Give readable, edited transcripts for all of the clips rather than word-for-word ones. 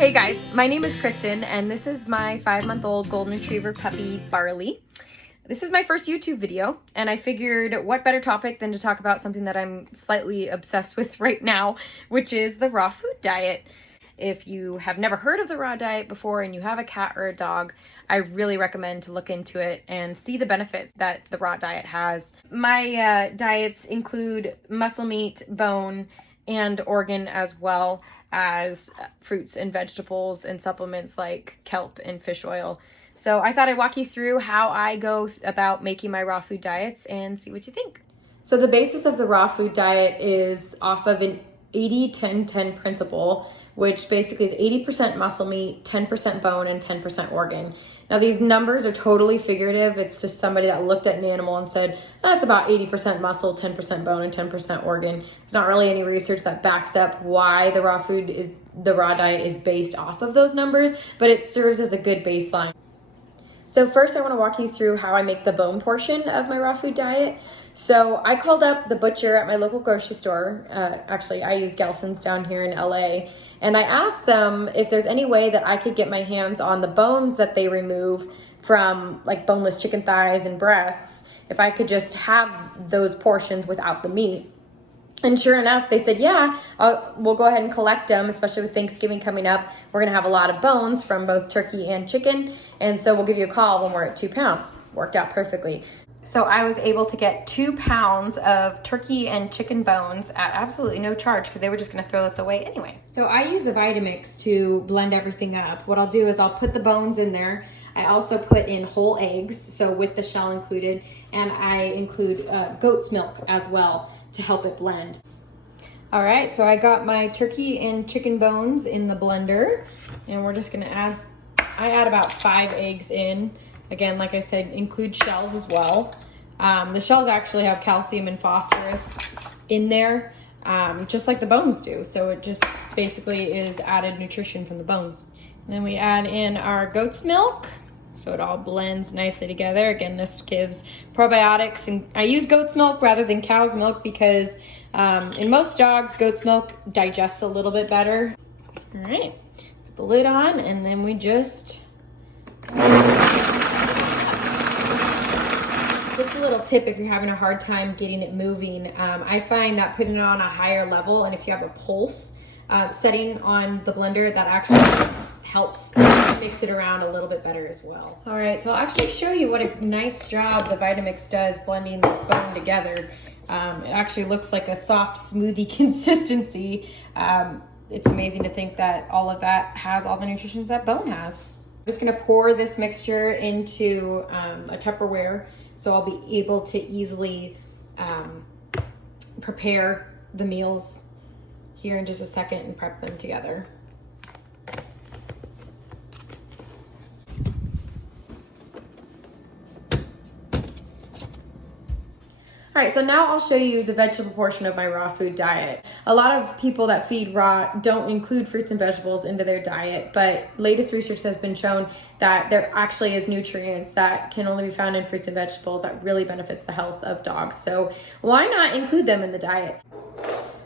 Hey guys, my name is Kristen and this is my 5-month-old golden retriever puppy Barley. This is my first YouTube video and I figured what better topic than to talk about something that I'm slightly obsessed with right now, which is the raw food diet. If you have never heard of the raw diet before and you have a cat or a dog, I really recommend to look into it and see the benefits that the raw diet has. My diets include muscle meat, bone, and organ, as well as fruits and vegetables and supplements like kelp and fish oil. So I thought I'd walk you through how I go about making my raw food diets and see what you think. So the basis of the raw food diet is off of an 80-10-10 principle, which basically is 80% muscle meat, 10% bone, and 10% organ. Now these numbers are totally figurative. It's just somebody that looked at an animal and said, that's about 80% muscle, 10% bone, and 10% organ. There's not really any research that backs up why the raw diet is based off of those numbers, but it serves as a good baseline. So first I want to walk you through how I make the bone portion of my raw food diet. So I called up the butcher at my local grocery store. Actually, I use Gelson's down here in LA. And I asked them if there's any way that I could get my hands on the bones that they remove from like boneless chicken thighs and breasts, if I could just have those portions without the meat. And sure enough, they said, yeah, we'll go ahead and collect them, especially with Thanksgiving coming up. We're gonna have a lot of bones from both turkey and chicken. And so we'll give you a call when we're at 2 pounds. Worked out perfectly. So I was able to get 2 pounds of turkey and chicken bones at absolutely no charge because they were just gonna throw this away anyway. So I use a Vitamix to blend everything up. What I'll do is I'll put the bones in there. I also put in whole eggs, so with the shell included, and I include goat's milk as well to help it blend. All right, so I got my turkey and chicken bones in the blender, and we're just gonna I add about 5 eggs in. Again, like I said, include shells as well. The shells actually have calcium and phosphorus in there, just like the bones do. So it just basically is added nutrition from the bones. And then we add in our goat's milk, so it all blends nicely together. Again, this gives probiotics, and I use goat's milk rather than cow's milk because in most dogs, goat's milk digests a little bit better. All right, put the lid on, and then we just a little tip if you're having a hard time getting it moving. I find that putting it on a higher level, and if you have a pulse setting on the blender, that actually helps mix it around a little bit better as well. All right, so I'll actually show you what a nice job the Vitamix does blending this bone together. It actually looks like a soft smoothie consistency. It's amazing to think that all of that has all the nutrition that bone has. I'm just gonna pour this mixture into a Tupperware so I'll be able to easily prepare the meals here in just a second and prep them together. All right, so now I'll show you the vegetable portion of my raw food diet. A lot of people that feed raw don't include fruits and vegetables into their diet, but latest research has been shown that there actually is nutrients that can only be found in fruits and vegetables that really benefits the health of dogs. So why not include them in the diet?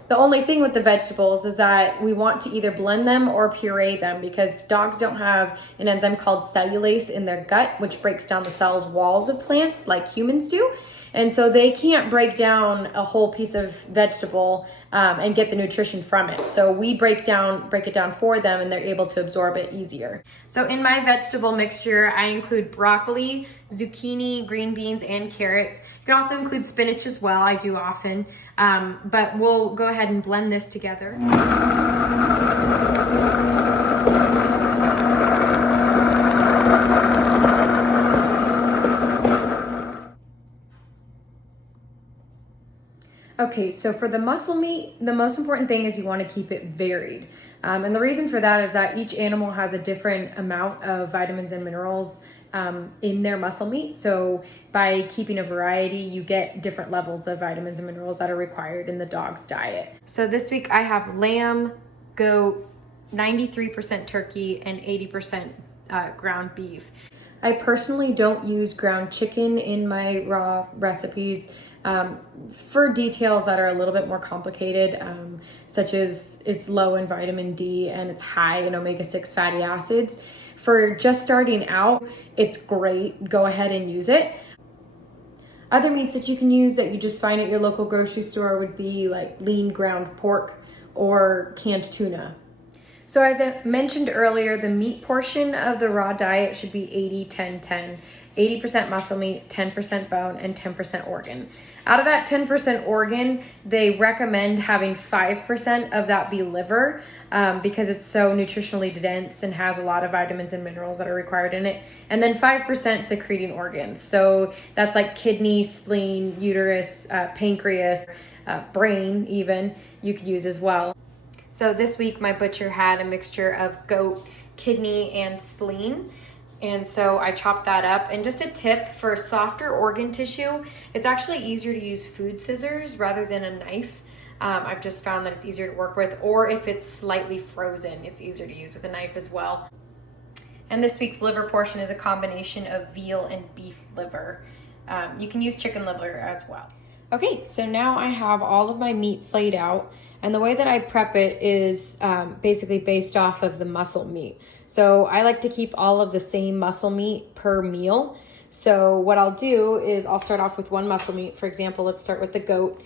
The only thing with the vegetables is that we want to either blend them or puree them because dogs don't have an enzyme called cellulase in their gut, which breaks down the cell's walls of plants like humans do. And so they can't break down a whole piece of vegetable and get the nutrition from it. So we break it down for them, and they're able to absorb it easier. So in my vegetable mixture, I include broccoli, zucchini, green beans, and carrots. You can also include spinach as well. I do often, but we'll go ahead and blend this together. Okay, so for the muscle meat, the most important thing is you want to keep it varied. And the reason for that is that each animal has a different amount of vitamins and minerals in their muscle meat. So by keeping a variety, you get different levels of vitamins and minerals that are required in the dog's diet. So this week I have lamb, goat, 93% turkey, and 80% ground beef. I personally don't use ground chicken in my raw recipes. For details that are a little bit more complicated, such as it's low in vitamin D and it's high in omega-6 fatty acids, for just starting out, it's great. Go ahead and use it. Other meats that you can use that you just find at your local grocery store would be like lean ground pork or canned tuna. So as I mentioned earlier, the meat portion of the raw diet should be 80-10-10. 80% muscle meat, 10% bone, and 10% organ. Out of that 10% organ, they recommend having 5% of that be liver because it's so nutritionally dense and has a lot of vitamins and minerals that are required in it. And then 5% secreting organs. So that's like kidney, spleen, uterus, pancreas, brain even, you could use as well. So this week my butcher had a mixture of goat, kidney, and spleen. And so I chopped that up. And just a tip for softer organ tissue, it's actually easier to use food scissors rather than a knife. I've just found that it's easier to work with, or if it's slightly frozen, it's easier to use with a knife as well. And this week's liver portion is a combination of veal and beef liver. You can use chicken liver as well. Okay, so now I have all of my meats laid out. And the way that I prep it is basically based off of the muscle meat. So I like to keep all of the same muscle meat per meal. So what I'll do is I'll start off with one muscle meat. For example, let's start with the goat.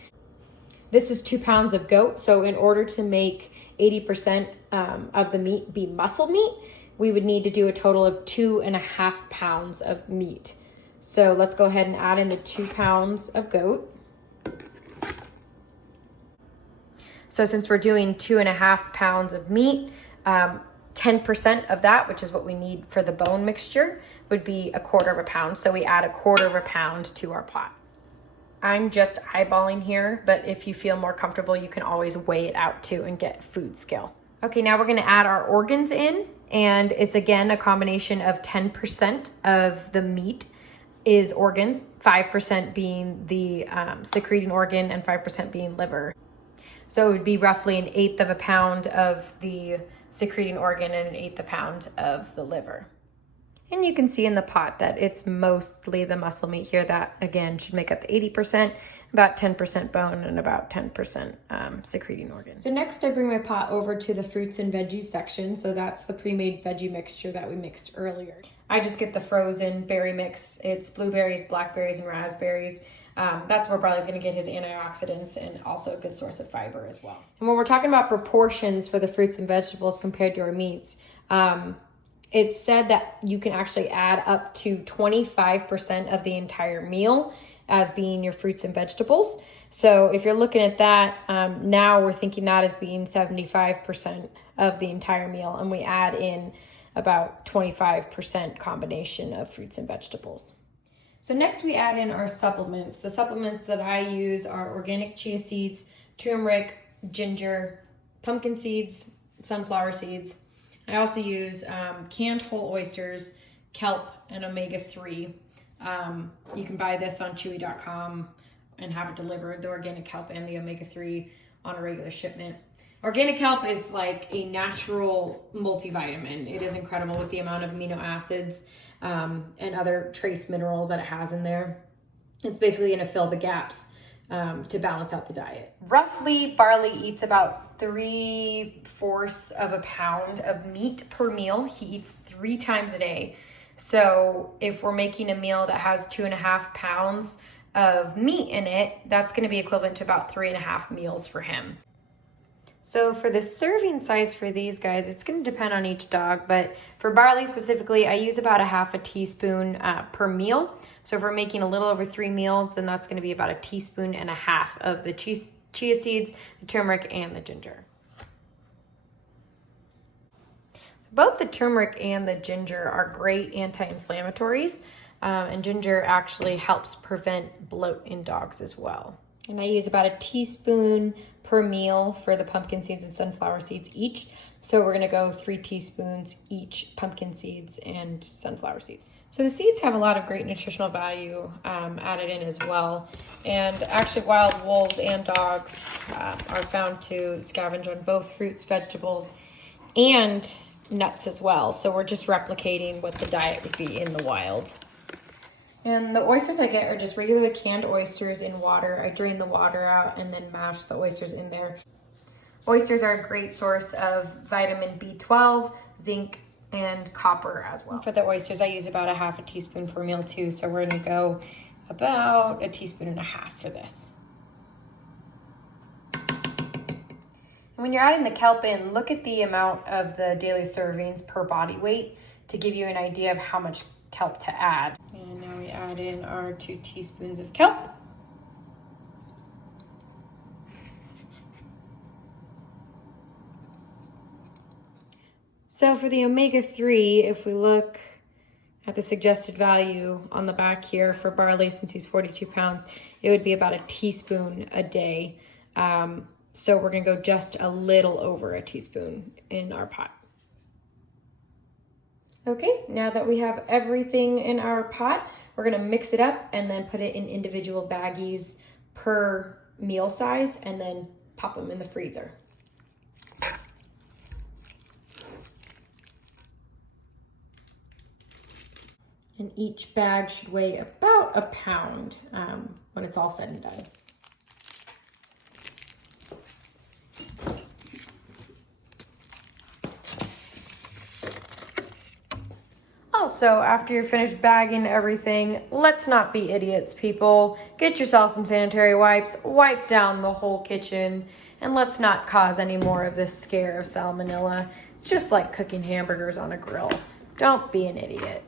This is 2 pounds of goat. So in order to make 80% of the meat be muscle meat, we would need to do a total of 2.5 pounds of meat. So let's go ahead and add in the 2 pounds of goat. So since we're doing 2.5 pounds of meat, 10% of that, which is what we need for the bone mixture, would be 1/4 pound. So we add 1/4 pound to our pot. I'm just eyeballing here, but if you feel more comfortable, you can always weigh it out too and get food scale. Okay, now we're gonna add our organs in, and it's again a combination of 10% of the meat is organs, 5% being the secreting organ and 5% being liver. So it would be roughly 1/8 pound of the secreting organ and 1/8 pound of the liver. And you can see in the pot that it's mostly the muscle meat here that, again, should make up the 80%, about 10% bone and about 10% secreting organ. So next I bring my pot over to the fruits and veggies section. So that's the pre-made veggie mixture that we mixed earlier. I just get the frozen berry mix. It's blueberries, blackberries, and raspberries. That's where Barley's gonna get his antioxidants and also a good source of fiber as well. And when we're talking about proportions for the fruits and vegetables compared to our meats, it's said that you can actually add up to 25% of the entire meal as being your fruits and vegetables. So if you're looking at that, now we're thinking that as being 75% of the entire meal, and we add in about 25% combination of fruits and vegetables. So next we add in our supplements. The supplements that I use are organic chia seeds, turmeric, ginger, pumpkin seeds, sunflower seeds. I also use canned whole oysters, kelp, and omega-3. You can buy this on chewy.com and have it delivered, the organic kelp and the omega-3 on a regular shipment. Organic kelp is like a natural multivitamin. It is incredible with the amount of amino acids and other trace minerals that it has in there. It's basically going to fill the gaps to balance out the diet. Roughly, Barley eats about 3/4 pound of meat per meal. He eats 3 times a day. So if we're making a meal that has 2.5 pounds of meat in it, that's going to be equivalent to about 3.5 meals for him. So for the serving size for these guys, it's going to depend on each dog, but for Barley specifically, I use about 1/2 teaspoon per meal. So if we're making a little over 3 meals, then that's going to be about 1.5 teaspoons of the chia seeds, the turmeric, and the ginger. Both the turmeric and the ginger are great anti-inflammatories, and ginger actually helps prevent bloat in dogs as well. And I use about 1 teaspoon per meal for the pumpkin seeds and sunflower seeds each. So we're gonna go 3 teaspoons each, pumpkin seeds and sunflower seeds. So the seeds have a lot of great nutritional value added in as well. And actually wild wolves and dogs are found to scavenge on both fruits, vegetables, and nuts as well. So we're just replicating what the diet would be in the wild. And the oysters I get are just regular canned oysters in water. I drain the water out and then mash the oysters in there. Oysters are a great source of vitamin B12, zinc, and copper as well. For the oysters, I use about a half a teaspoon per meal too, so we're gonna go about a teaspoon and a half for this. And when you're adding the kelp in, look at the amount of the daily servings per body weight to give you an idea of how much kelp to add. And now we add in our 2 teaspoons of kelp. So for the omega-3, if we look at the suggested value on the back here for Barley, since he's 42 pounds, it would be about a teaspoon a day. So we're gonna go just a little over a teaspoon in our pot. Okay, now that we have everything in our pot, we're gonna mix it up and then put it in individual baggies per meal size and then pop them in the freezer. And each bag should weigh about a pound when it's all said and done. Also, after you're finished bagging everything, let's not be idiots, people. Get yourself some sanitary wipes, wipe down the whole kitchen, and let's not cause any more of this scare of salmonella. It's just like cooking hamburgers on a grill. Don't be an idiot.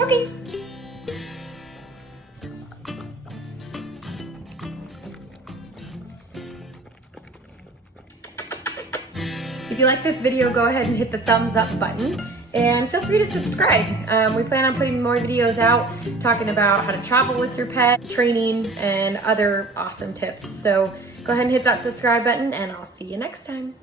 Okay. If you like this video, go ahead and hit the thumbs up button and feel free to subscribe. We plan on putting more videos out talking about how to travel with your pet, training, and other awesome tips. So go ahead and hit that subscribe button and I'll see you next time.